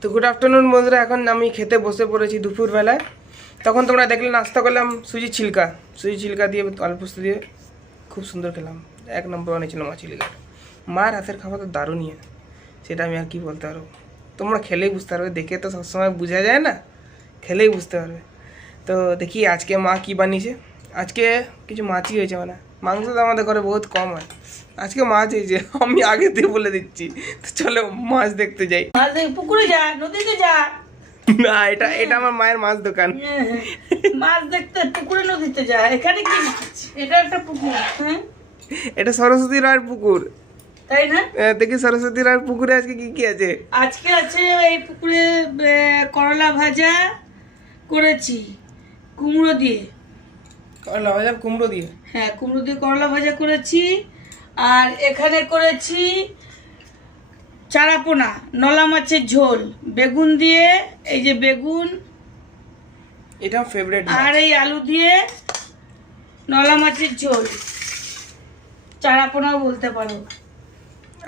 তো good afternoon বন্ধুরা, এখন আমি খেতে বসে পড়েছি দুপুরবেলায়। তখন তোমরা দেখলে নাস্তা করলাম সুজি ছিলকা দিয়ে আলু পোস্ত দিয়ে, খুব সুন্দর খেলাম। 1 নম্বর বানিয়েছিল মা চিলিকার। মার হাতের খাবার তো দারুণই, সেটা আমি আর কি বলতে পারবো। তোমরা খেলেই বুঝতে পারবে, দেখে তো সবসময় বোঝা যায় না, খেলেই বুঝতে পারবে। তো দেখি আজকে মা কি বানিয়েছে। আজকে কিছু মাছই হয়েছে, মানে মাংস তো আমাদের ঘরে বহুত কম হয়, আজকে মাছ হয়েছে। আমি আগে দিয়ে বলে দিচ্ছি, তো চলো মাছ দেখতে যাই। পুকুরে যা, নদীতে যা। না, এটা আমার মায়ের মাছ দোকান। মাছ দেখতে পুকুরে নদীতে যা। এখানে কি মাছ? এটা একটা পুকুর। হ্যাঁ, এটা সরস্বতী রায়ের পুকুর, তাই না? দেখি সরস্বতী রায়ের পুকুরে আজকে কি কি আছে। আজকে আছে এই পুকুরে করলা ভাজা করেছি কুমড়ো দিয়ে। করলা ভাজা কুমড়ো দিয়ে? হ্যাঁ, কুমড়ো দিয়ে করলা ভাজা করেছি। আর এখানে করেছি চারাপোনা, নলা মাছের ঝোল, বেগুন দিয়ে, এই যে বেগুন, এটা ফেভারিট। আর এই আলু দিয়ে নলা মাছের ঝোল, চারাপোনাও বলতে পারো।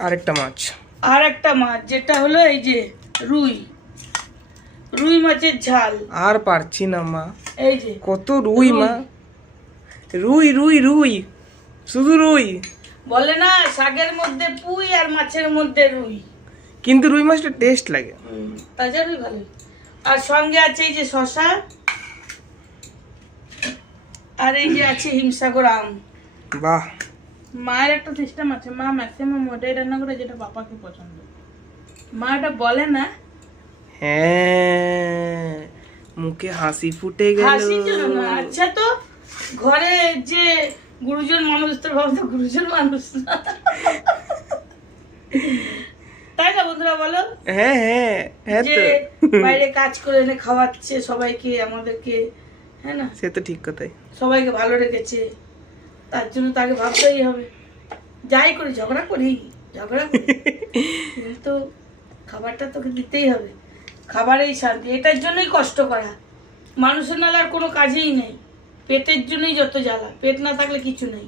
আরেকটা মাছ, আর একটা মাছ যেটা হলো এই যে রুই মাছের ঝাল। আর পারছি না মা, এই যে কত রুই মা, রুই রুই রুই, শুধু রুই। বলে না শাকের মধ্যে পুঁই আর মাছের মধ্যে রুই, কিন্তু রুই মাছটা টেস্ট লাগে। তাজা রুই ভালো। আর সঙ্গে আছে এই যে শশা, আর এই যে আছে হিমসাগর আম। বাহ, মায়ের একটা সিস্টেম আছে, মা ম্যাক্সিমাম ওটাই রান্না করে যেটা পাপাকে পছন্দ। মা এটা বলে না, হ্যাঁ, মুখে হাসি ফুটে গেল। হাসি ছিল না। আচ্ছা, তো ঘরে যে গুরুজন মানুষ, তোর বাবা তো গুরুজন মানুষ না, তাই না বন্ধুরা বলো? হ্যাঁ হ্যাঁ হ্যাঁ, যে তো বাইরে কাজ করে এনে খাওয়াচ্ছে সবাইকে, আমাদেরকে, হ্যাঁ না? সে তো ঠিক কথাই। সবাইকে ভালো রেখেছে, তার জন্য তাকে ভাবতেই হবে। যাই করি, ঝগড়া করি, কিন্তু খাবারটা তোকে দিতেই হবে। খাবারেই শান্তি, এটার জন্যই কষ্ট করা। মানুষের নালে আর কোনো কাজেই নেই, পেটের জন্যই যত জ্বালা। পেট না থাকলে কিছু নেই।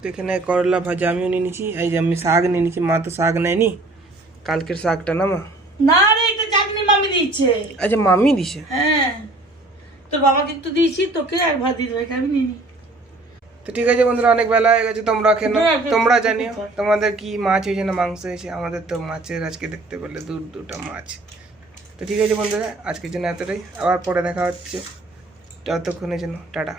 তো এখানে করলা ভাজা আমিও নিয়ে নিয়েছি, এই যে আমি শাক নিয়ে নিয়েছি। মা তো শাক নেয়নি, কালকের শাকটা না মা? না রে, এটা চাটনি মামি দিচ্ছে। আচ্ছা, মামি দিছে? হ্যাঁ, তোর বাবা কিন্তু দিয়েছি, তোকে আর ভাত দিয়ে দেবে, আমি নিই। তো ঠিক আছে বন্ধুরা, অনেক বেলা হয়ে গেছে, তোমরা খেলো। তোমরা জানিও তোমাদের কি মাছ হয়েছে না মাংস হয়েছে। আমাদের তো মাছের আজকে দেখতে পেলে দুটা মাছ। তো ঠিক আছে বন্ধুরা, আজকের জন্য এতটাই। আবার পরে দেখা হচ্ছে, ততক্ষণের জন্য টাটা।